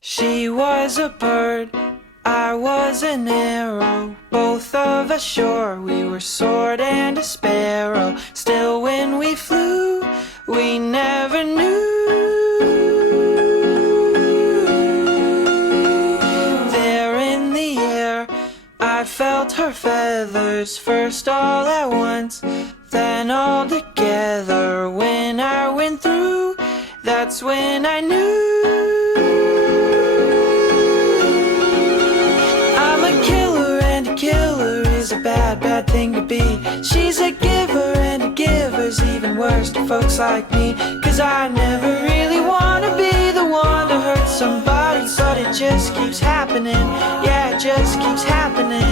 She was a bird, I was an arrow. Both of us sure we were sword and a sparrow. Still when we flew, we never knew. There in the air, I felt her feathers, first all at once, then all together. When I went through, that's when I knew. I'm a killer, and a killer is a bad, bad thing to be. She's a giver, and a giver's even worse to folks like me. 'Cause I never really wanna be the one to hurt somebody, but it just keeps happening. Yeah, it just keeps happening.